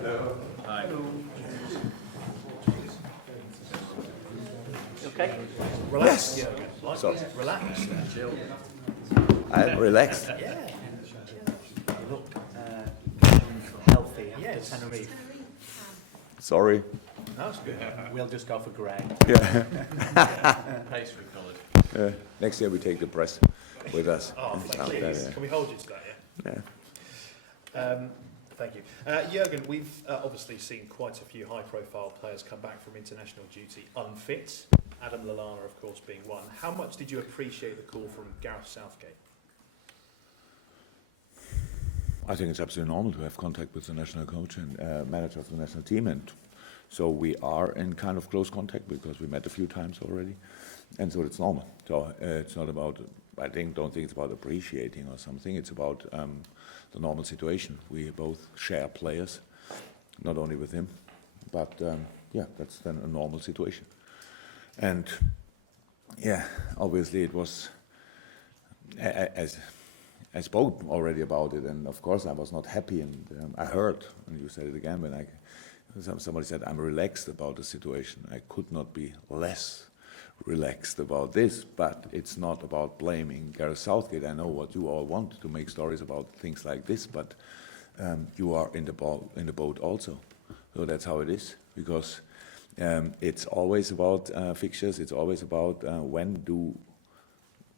Hello. Hi. Okay. Relax. Yes. Yeah. So, Relax. Chill. I'm relaxed. Yeah. You look healthy after Yes. Tenerife. Sorry. That's good. We'll just go for grey. Yeah. Pastry coloured. Next year we take the press with us. Oh, thank you. Can we hold you to that, yeah? Yeah. Thank you. Jürgen, we've obviously seen quite a few high-profile players come back from international duty unfit. Adam Lallana, of course, being one. How much did you appreciate the call from Gareth Southgate? I think it's absolutely normal to have contact with the national coach and manager of the national team, and so we are in kind of close contact because we met a few times already, and so it's normal. So it's not about, don't think it's about appreciating or something. It's about the normal situation. We both share players, not only with him, but that's then a normal situation. And yeah, obviously it was, as I spoke already about it, and of course I was not happy, and I heard, and you said it again, when somebody said I'm relaxed about the situation. I could not be less relaxed about this, but it's not about blaming Gareth Southgate. I know what you all want, to make stories about things like this, but you are in the boat also. So that's how it is, because it's always about fixtures. It's always about when do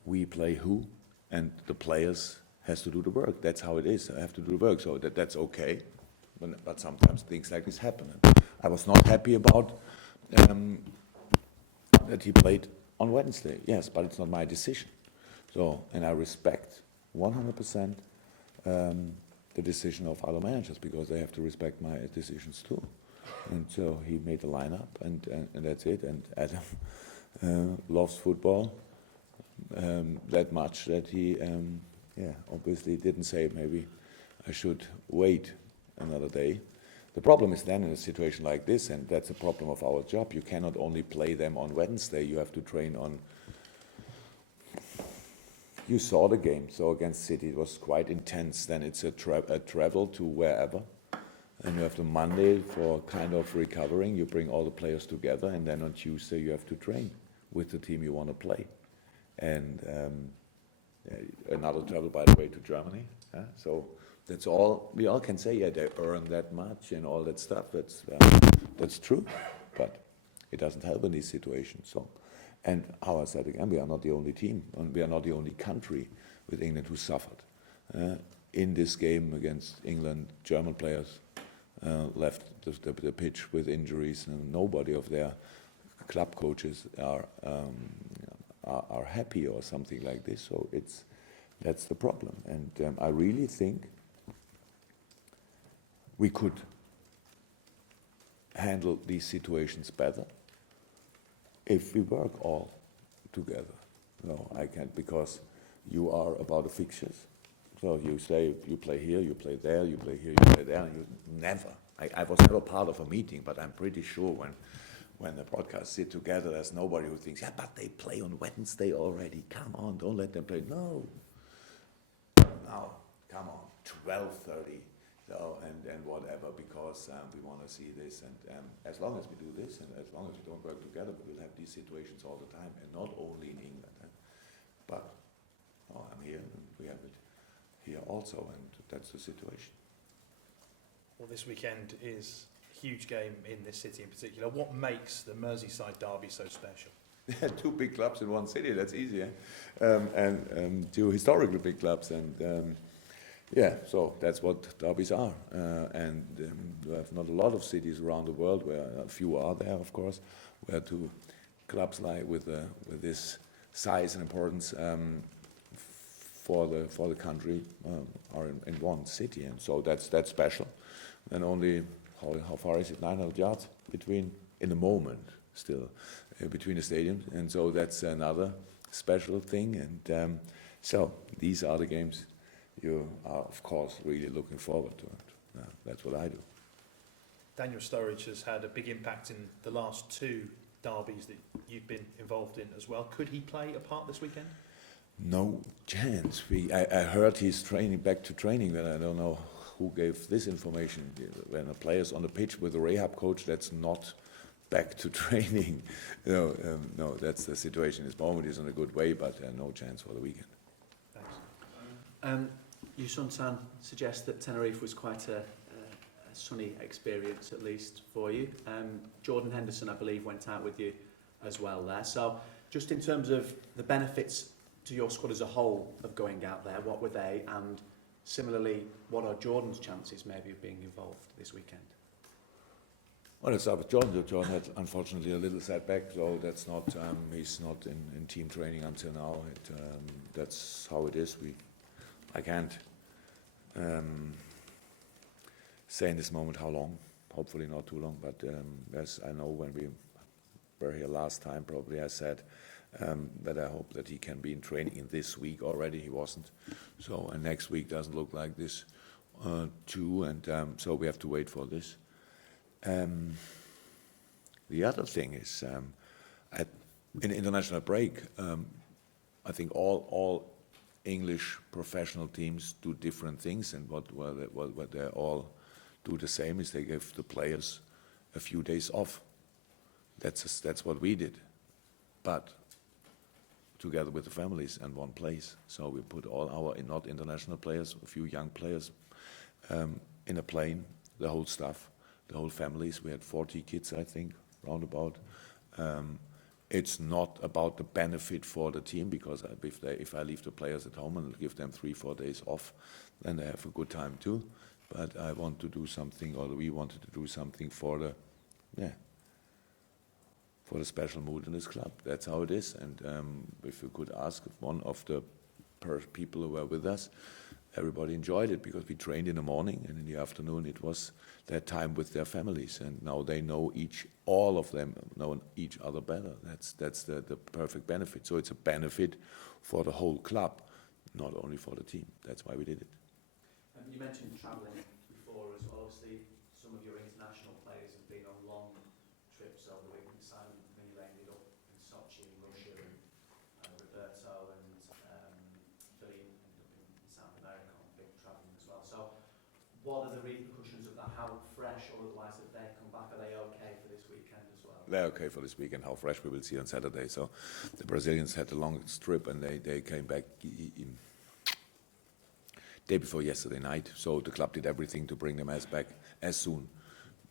we play who, and the players has to do the work. That's how it is. I have to do the work, so that's okay. But sometimes things like this happen. I was not happy about that he played on Wednesday. Yes, but it's not my decision. So, and I respect 100% the decision of other managers, because they have to respect my decisions too. And so he made a lineup, and that's it. And Adam loves football that much that he, obviously didn't say maybe I should wait another day. The problem is then in a situation like this, and that's a problem of our job, you cannot only play them on Wednesday, you have to train on. You saw the game, so against City it was quite intense. Then it's a travel to wherever, and you have the Monday for kind of recovering. You bring all the players together, and then on Tuesday you have to train with the team you want to play. And another travel, by the way, to Germany. So that's all we all can say. Yeah, they earn that much and all that stuff. That's true, but it doesn't help in these situations. So, and how I said again, we are not the only team, and we are not the only country with England who suffered in this game against England. German players left the pitch with injuries, and nobody of their club coaches are happy or something like this. So that's the problem, and I really think we could handle these situations better if we work all together. No, I can't, because you are about the fixtures. So you say you play here, you play there, you play here, you play there, and you never. I was never part of a meeting, but I'm pretty sure when the broadcasts sit together, there's nobody who thinks, yeah, but they play on Wednesday already. Come on, don't let them play. No, come on, 12:30, so, and whatever, because we want to see this. And as long as we do this, and as long as we don't work together, we will have these situations all the time, and not only in England. But I'm here, and we have it here also, and that's the situation. Well, this weekend is a huge game in this city in particular. What makes the Merseyside derby so special? Two big clubs in one city, that's easy, and two historically big clubs, and so that's what derbies are. And you have not a lot of cities around the world, where a few are there, of course, where two clubs like with this size and importance for the country are in one city, and so that's special. And only how far is it? 900 yards between, in the moment still, between the stadiums, and so that's another special thing. And so these are the games you are, of course, really looking forward to. That's what I do. Daniel Sturridge has had a big impact in the last two derbies that you've been involved in as well. Could he play a part this weekend? No chance. I heard he's back to training, but I don't know who gave this information. When a player's on the pitch with a rehab coach, that's not back to training. No, that's the situation. This moment is in a good way, but no chance for the weekend. Thanks. Your Sun suggests that Tenerife was quite a sunny experience, at least for you. Jordan Henderson, I believe, went out with you as well there. So just in terms of the benefits to your squad as a whole of going out there, what were they? And similarly, what are Jordan's chances maybe of being involved this weekend? Well, let's start with Jordan. Jordan had unfortunately a little setback, so that's not. He's not in team training until now. That's how it is. I can't say in this moment how long. Hopefully not too long. But as I know, when we were here last time, probably I said that I hope that he can be in training in this week already. He wasn't. So and next week doesn't look like this too. And so we have to wait for this. The other thing is, in international break, I think all English professional teams do different things, and what they all do the same is they give the players a few days off. That's what we did, but together with the families in one place. So we put all our not international players, a few young players, in a plane, the whole staff. The whole families. We had 40 kids, I think, roundabout. It's not about the benefit for the team, because if I leave the players at home and give them 3-4 days off, then they have a good time too. But I want to do something, or we wanted to do something for the special mood in this club. That's how it is. And if you could ask one of the people who were with us, everybody enjoyed it, because we trained in the morning, and in the afternoon it was their time with their families, and now they know all of them know each other better. That's the perfect benefit. So it's a benefit for the whole club, not only for the team. That's why we did it. You mentioned travelling before as well. Obviously, some of your international players have been on long trips over the weekend. Simon Mignolet ended up in Sochi, Russia, and Roberto and Philippe ended up in South America on big travelling as well. So what are the repercussions of that? How fresh or otherwise have they come back? Are they okay for this weekend as well? They're okay for this weekend. How fresh we will see on Saturday. So the Brazilians had the longest trip, and they came back day before yesterday night. So the club did everything to bring them back as soon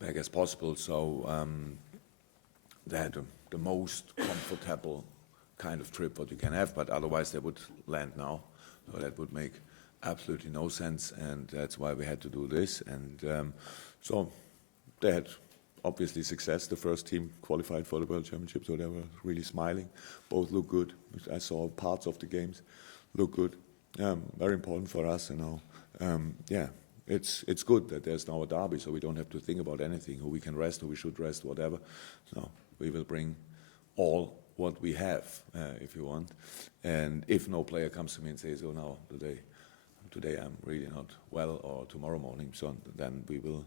as possible. So they had the most comfortable kind of trip what you can have, but otherwise they would land now. So that would make absolutely no sense, and that's why we had to do this. And so they had obviously success. The first team qualified for the World Championship, so they were really smiling. Both look good. I saw parts of the games look good. Very important for us, you know. It's good that there's now a derby, so we don't have to think about anything, who we can rest, who we should rest, whatever. So we will bring all what we have, if you want. And if no player comes to me and says, "Oh, no, today I'm really not well," or tomorrow morning, so then we will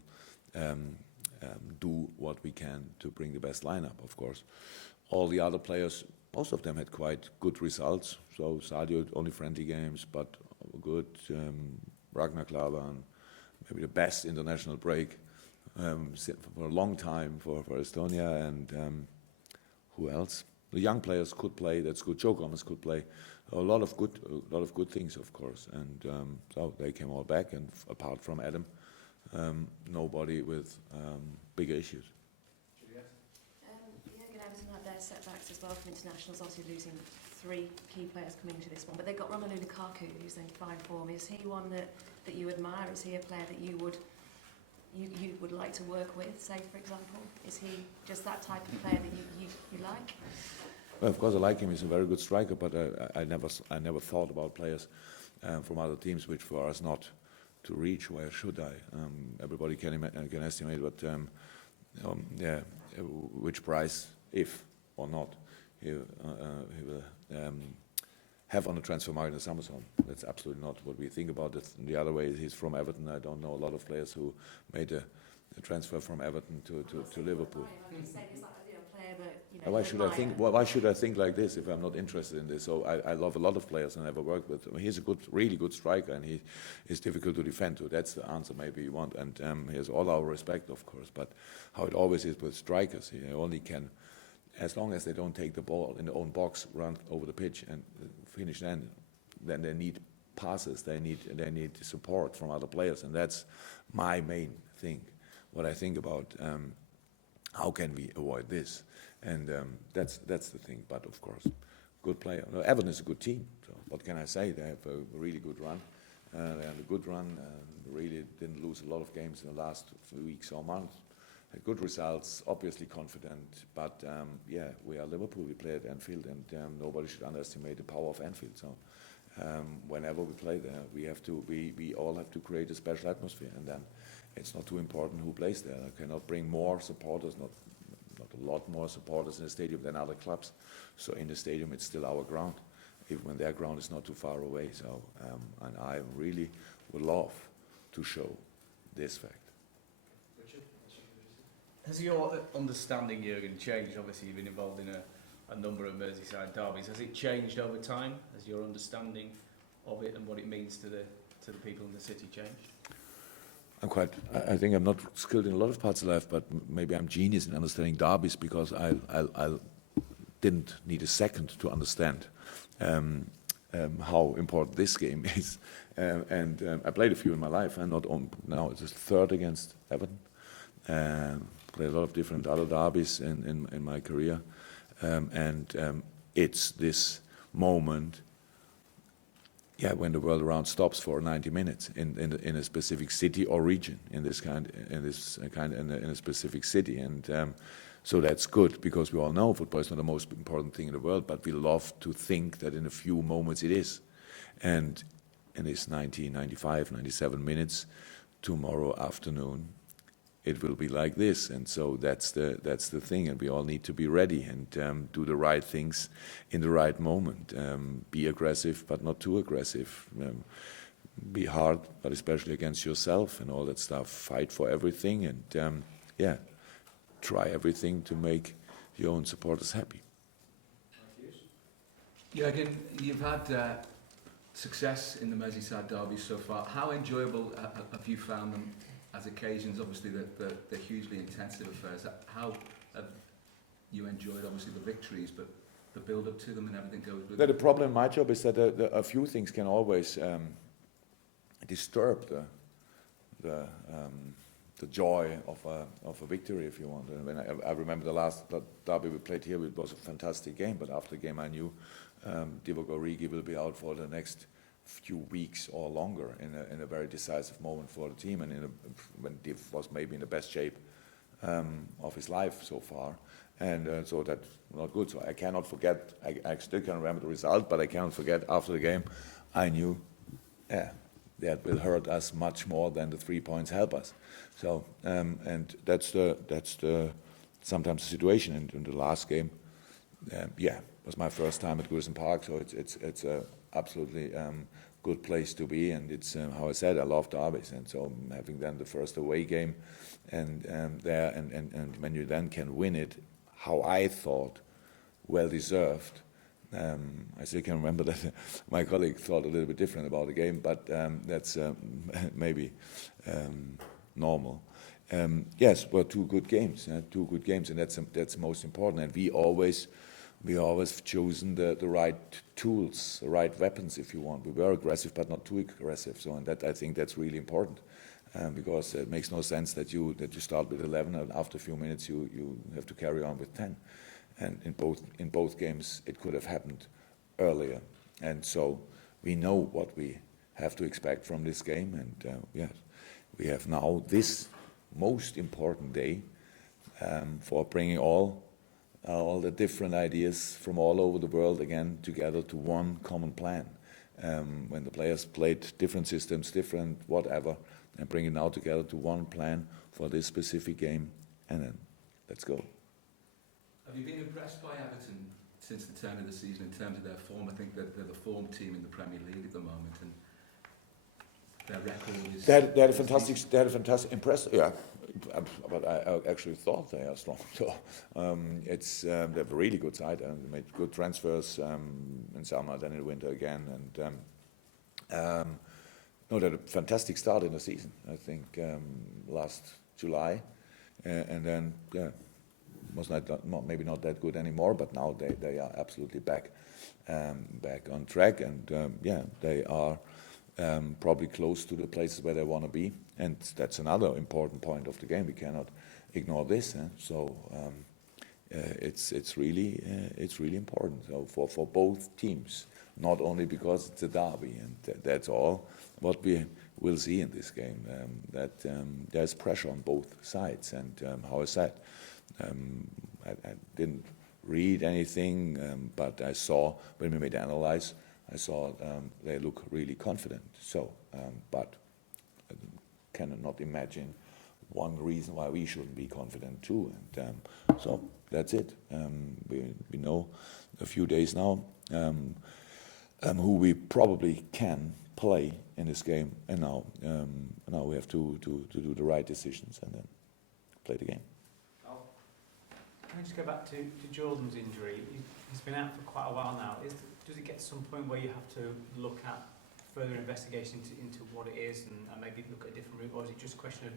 do what we can to bring the best lineup, of course. All the other players, most of them had quite good results. So Sadio, only friendly games, but good. Ragnar Klavan, maybe the best international break for a long time for Estonia. And who else? The young players could play. That's good. Joe Gomez could play. A lot of good things, of course. And so they came all back. And apart from Adam, nobody with bigger issues. Jürgen Everton had their setbacks as well from internationals, obviously losing 3 key players coming into this one. But they got Romelu Lukaku, who's in fine form. Is he one that you admire? Is he a player that you would like to work with, say, for example? Is he just that type of player that you like? Well, of course, I like him. He's a very good striker, but I never thought about players from other teams which for us not to reach. Where should I? Everybody can estimate, but which price, if or not, he will have on the transfer market in the summer zone. That's absolutely not what we think about it. The other way, he's from Everton. I don't know a lot of players who made a transfer from Everton to Liverpool. I'm just saying, is that a player player that you know? Why you should I admire? think? Why should I think like this if I'm not interested in this? So I love a lot of players I never worked with. He's a really good striker, and he is difficult to defend. So that's the answer maybe you want. And he has all our respect, of course. But how it always is with strikers, he only can, as long as they don't take the ball in their own box, run over the pitch and finish. Then they need passes. They need support from other players, and that's my main thing. What I think about. How can we avoid this? And that's the thing. But of course, good player. No, Everton is a good team. So what can I say? They have a really good run. They had a good run. Really didn't lose a lot of games in the last few weeks or months. Had good results. Obviously confident. But yeah, we are Liverpool. We play at Anfield, and nobody should underestimate the power of Anfield. So whenever we play there, we all have to create a special atmosphere, and then. It's not too important who plays there. I cannot bring more supporters, not a lot more supporters in the stadium than other clubs. So in the stadium, it's still our ground, even when their ground is not too far away. So, and I really would love to show this fact. Richard? Has your understanding, Jürgen, changed? Obviously, you've been involved in a number of Merseyside derbies. Has it changed over time? Has your understanding of it and what it means to the people in the city changed? I think I'm not skilled in a lot of parts of life, but maybe I'm genius in understanding derbies because I didn't need a second to understand how important this game is. I played a few in my life, and not on now. It's the third against Everton. Played a lot of different other derbies in my career, it's this moment. Yeah, when the world around stops for 90 minutes in a specific city or region in a specific city, and so that's good because we all know football is not the most important thing in the world, but we love to think that in a few moments it is, and in this 90, 95, 97 minutes tomorrow afternoon, it will be like this, and so that's the thing, and we all need to be ready and do the right things in the right moment. Be aggressive, but not too aggressive. Be hard, but especially against yourself and all that stuff. Fight for everything, and yeah, try everything to make your own supporters happy. Jürgen, you've had success in the Merseyside derby so far. How enjoyable have you found them? As occasions, obviously, they're hugely intensive affairs. How have you enjoyed, obviously, the victories, but the build-up to them and everything goes with it? The problem in my job is that a few things can always disturb the joy of a victory, if you want. And when I remember the last derby we played here, it was a fantastic game, but after the game I knew Divock Origi will be out for the next few weeks or longer in a very decisive moment for the team, and when Div was maybe in the best shape of his life so far, and so that's not good. So I cannot forget. I still can remember the result, but I cannot forget after the game. I knew, that will hurt us much more than the 3 points help us. So and that's the sometimes the situation. And in the last game, it was my first time at Goodison Park, so it's a absolutely good place to be, and it's how I said, I love derbies, and so having then the first away game, and there, and when you then can win it, how I thought, well deserved. I still can remember that my colleague thought a little bit different about the game, but that's maybe normal. Yes, well, two good games, and that's most important, and we always chosen the right tools, the right weapons, if you want. We were aggressive, but not too aggressive. So, and that I think that's really important, because it makes no sense that you start with 11 and after a few minutes you have to carry on with 10. And in both games it could have happened earlier. And so we know what we have to expect from this game. And we have now this most important day for bringing all the different ideas from all over the world again together to one common plan. When the players played different systems, different whatever, and bring it now together to one plan for this specific game, and then let's go. Have you been impressed by Everton since the turn of the season in terms of their form? I think that they're the form team in the Premier League at the moment, and their record is... They had a fantastic impress. Yeah, but I actually thought they are strong. So they have a really good side, and they made good transfers in summer, then in the winter again, and no, they had a fantastic start in the season. I think last July, and then was maybe not that good anymore, but now they are absolutely back on track, and they are probably close to the places where they want to be, and that's another important point of the game. We cannot ignore this. So it's really important. So for both teams, not only because it's a derby, and that's all what we will see in this game. That there's pressure on both sides, and how I said, I didn't read anything, but I saw when we made the analyze, I saw they look really confident. So, but I cannot imagine one reason why we shouldn't be confident too. And so that's it. We know a few days now who we probably can play in this game, and now we have to do the right decisions and then play the game. Can we just go back to Jordan's injury? He's been out for quite a while now. Does it get to some point where you have to look at further investigation into what it is and maybe look at a different route, or is it just a question of,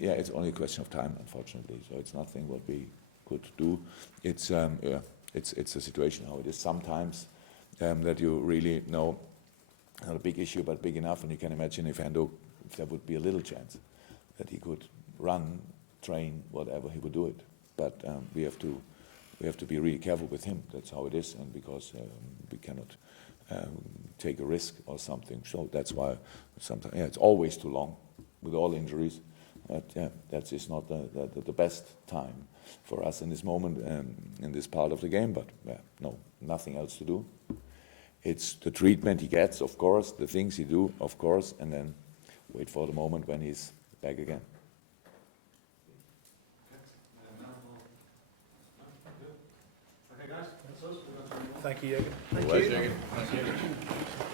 it's only a question of time, unfortunately. So it's nothing what we could do. It's a situation how it is sometimes that you really know, not a big issue but big enough, and you can imagine if there would be a little chance that he could run, train, whatever, he would do it. But we have to be really careful with him. That's how it is, and because we cannot take a risk or something. So that's why sometimes it's always too long with all injuries. But that is not the best time for us in this moment, in this part of the game. But no, nothing else to do. It's the treatment he gets, of course, the things he do, of course, and then wait for the moment when he's back again. Thank you, Jürgen. Thank you.